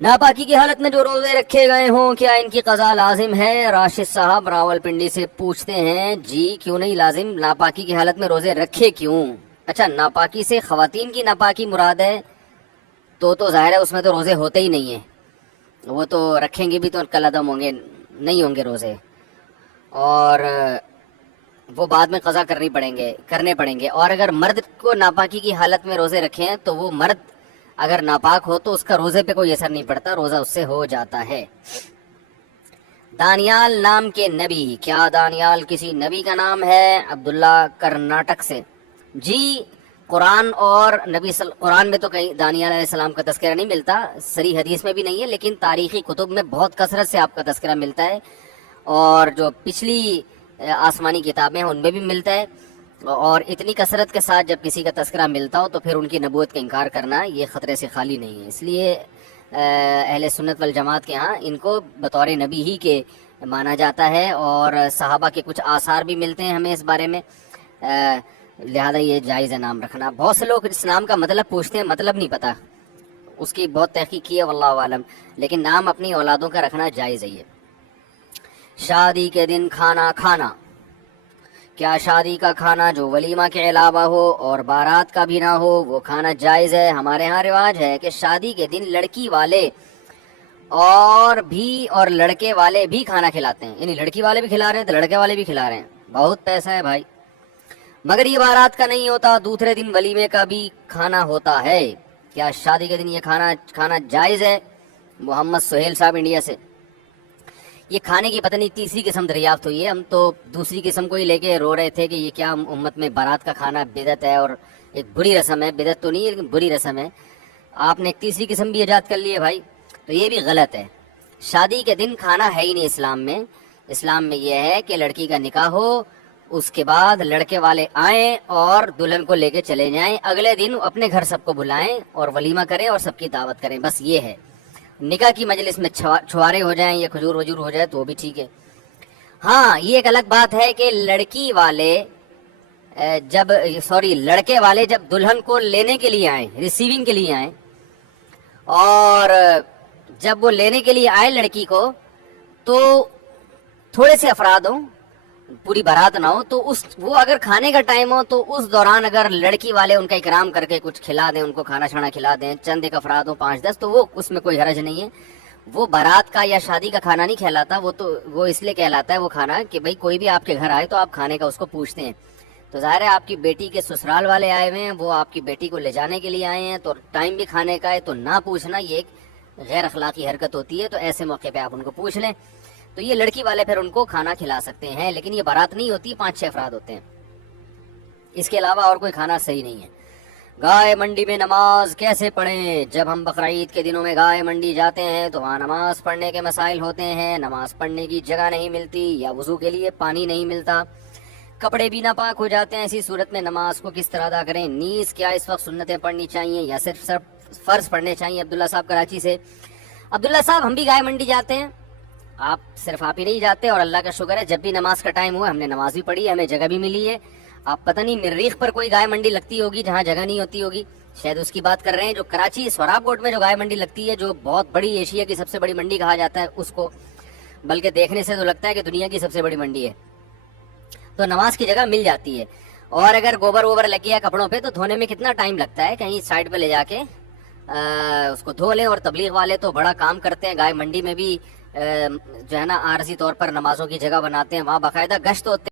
ناپاکی کی حالت میں جو روزے رکھے گئے ہوں کیا ان کی قضا لازم ہے؟ راشد صاحب راولپنڈی سے پوچھتے ہیں جی کیوں نہیں لازم، ناپاکی کی حالت میں روزے رکھے کیوں؟ اچھا، ناپاکی سے خواتین کی ناپاکی مراد ہے تو ظاہر ہے اس میں تو روزے ہوتے ہی نہیں ہیں، وہ تو رکھیں گے بھی تو کل عدم ہوں گے، نہیں ہوں گے روزے، اور وہ بعد میں قضا کرنے پڑیں گے۔ اور اگر مرد کو ناپاکی کی حالت میں روزے رکھیں تو وہ مرد اگر ناپاک ہو تو اس کا روزے پہ کوئی اثر نہیں پڑتا، روزہ اس سے ہو جاتا ہے۔ دانیال نام کے نبی، کیا دانیال کسی نبی کا نام ہے؟ عبداللہ کرناٹک سے۔ جی قرآن اور قرآن میں تو کہیں دانیال علیہ السلام کا تذکرہ نہیں ملتا، صریح حدیث میں بھی نہیں ہے، لیکن تاریخی کتب میں بہت کثرت سے آپ کا تذکرہ ملتا ہے، اور جو پچھلی آسمانی کتابیں ہیں ان میں بھی ملتا ہے، اور اتنی کثرت کے ساتھ جب کسی کا تذکرہ ملتا ہو تو پھر ان کی نبوت کا انکار کرنا یہ خطرے سے خالی نہیں ہے۔ اس لیے اہل سنت والجماعت کے ہاں ان کو بطور نبی ہی کے مانا جاتا ہے، اور صحابہ کے کچھ آثار بھی ملتے ہیں ہمیں اس بارے میں، لہذا یہ جائز ہے نام رکھنا۔ بہت سے لوگ اس نام کا مطلب پوچھتے ہیں، مطلب نہیں پتہ، اس کی بہت تحقیق کی ہے واللہ عالم، لیکن نام اپنی اولادوں کا رکھنا جائز ہے۔ یہ شادی کے دن کھانا کھانا، کیا شادی کا کھانا جو ولیمہ کے علاوہ ہو اور بارات کا بھی نہ ہو وہ کھانا جائز ہے؟ ہمارے ہاں رواج ہے کہ شادی کے دن لڑکی والے اور لڑکے والے بھی کھانا کھلاتے ہیں، یعنی لڑکی والے بھی کھلا رہے ہیں تو لڑکے والے بھی کھلا رہے ہیں، بہت پیسہ ہے بھائی، مگر یہ بارات کا نہیں ہوتا، دوسرے دن ولیمے کا بھی کھانا ہوتا ہے، کیا شادی کے دن یہ کھانا جائز ہے؟ محمد سہیل صاحب انڈیا سے۔ یہ کھانے کی پتہ نہیں تیسری قسم دریافت ہوئی ہے، ہم تو دوسری قسم کو ہی لے کے رو رہے تھے کہ یہ کیا امت میں بارات کا کھانا بدعت ہے اور ایک بری رسم ہے، بدعت تو نہیں ہے لیکن بری رسم ہے، آپ نے ایک تیسری قسم بھی ایجاد کر لی ہے بھائی، تو یہ بھی غلط ہے۔ شادی کے دن کھانا ہے ہی نہیں اسلام میں، اسلام میں یہ ہے کہ لڑکی کا نکاح ہو، اس کے بعد لڑکے والے آئیں اور دلہن کو لے کے چلے جائیں، اگلے دن اپنے گھر سب کو بلائیں اور ولیمہ کریں اور سب کی دعوت کریں، بس یہ ہے۔ نکاح کی مجلس میں چھوارے ہو جائیں یا کھجور وجور ہو جائے تو وہ بھی ٹھیک ہے۔ ہاں یہ ایک الگ بات ہے کہ لڑکے والے جب دلہن کو لینے کے لیے آئیں، ریسیونگ کے لیے آئیں، اور جب وہ لینے کے لیے آئے لڑکی کو تو تھوڑے سے افراد ہوں، پوری بارات نہ ہو، تو وہ اگر کھانے کا ٹائم ہو تو اس دوران اگر لڑکی والے ان کا اکرام کر کے کچھ کھلا دیں، ان کو کھانا چھانا کھلا دیں، چند ایک افراد ہوں 5-10، تو وہ اس میں کوئی حرج نہیں ہے۔ وہ بارات کا یا شادی کا کھانا نہیں کہلاتا، وہ اس لیے کہلاتا ہے وہ کھانا کہ بھئی کوئی بھی آپ کے گھر آئے تو آپ کھانے کا اس کو پوچھتے ہیں، تو ظاہر ہے آپ کی بیٹی کے سسرال والے آئے ہوئے ہیں، وہ آپ کی بیٹی کو لے جانے کے لیے آئے ہیں، تو ٹائم بھی کھانے کا ہے، تو نہ پوچھنا یہ ایک غیر اخلاقی حرکت ہوتی ہے، تو ایسے موقع پہ آپ ان کو پوچھ لیں، تو یہ لڑکی والے پھر ان کو کھانا کھلا سکتے ہیں، لیکن یہ بارات نہیں ہوتی، 5-6 افراد ہوتے ہیں، اس کے علاوہ اور کوئی کھانا صحیح نہیں ہے۔ گائے منڈی میں نماز کیسے پڑھیں؟ جب ہم بقرعید کے دنوں میں گائے منڈی جاتے ہیں تو وہاں نماز پڑھنے کے مسائل ہوتے ہیں، نماز پڑھنے کی جگہ نہیں ملتی یا وضو کے لیے پانی نہیں ملتا، کپڑے بھی ناپاک ہو جاتے ہیں، ایسی صورت میں نماز کو کس طرح ادا کریں؟ نیز کیا اس وقت سنتیں پڑھنی چاہیے یا صرف فرض پڑھنے چاہیے؟ عبداللہ صاحب کراچی سے۔ عبداللہ صاحب ہم بھی گائے منڈی جاتے ہیں، صرف آپ ہی نہیں جاتے، اور اللہ کا شکر ہے جب بھی نماز کا ٹائم ہوا ہم نے نماز بھی پڑھی، ہمیں جگہ بھی ملی ہے۔ آپ پتہ نہیں مریخ پر کوئی گائے منڈی لگتی ہوگی جہاں جگہ نہیں ہوتی ہوگی، شاید اس کی بات کر رہے ہیں، جو کراچی سوراب کوٹ میں جو گائے منڈی لگتی ہے، جو بہت بڑی ایشیا کی سب سے بڑی منڈی کہا جاتا ہے اس کو، بلکہ دیکھنے سے تو لگتا ہے کہ دنیا کی سب سے بڑی منڈی ہے، تو نماز کی جگہ مل جاتی ہے۔ اور اگر گوبر ووبر لگ گیا کپڑوں پہ تو دھونے میں کتنا ٹائم لگتا ہے، کہیں سائڈ پہ لے جا کے اس کو دھو لیں، اور تبلیغ والے تو بڑا کام کرتے ہیں، گائے منڈی میں بھی جو ہے نا عارضی طور پر نمازوں کی جگہ بناتے ہیں، وہاں باقاعدہ گشت ہوتے ہیں۔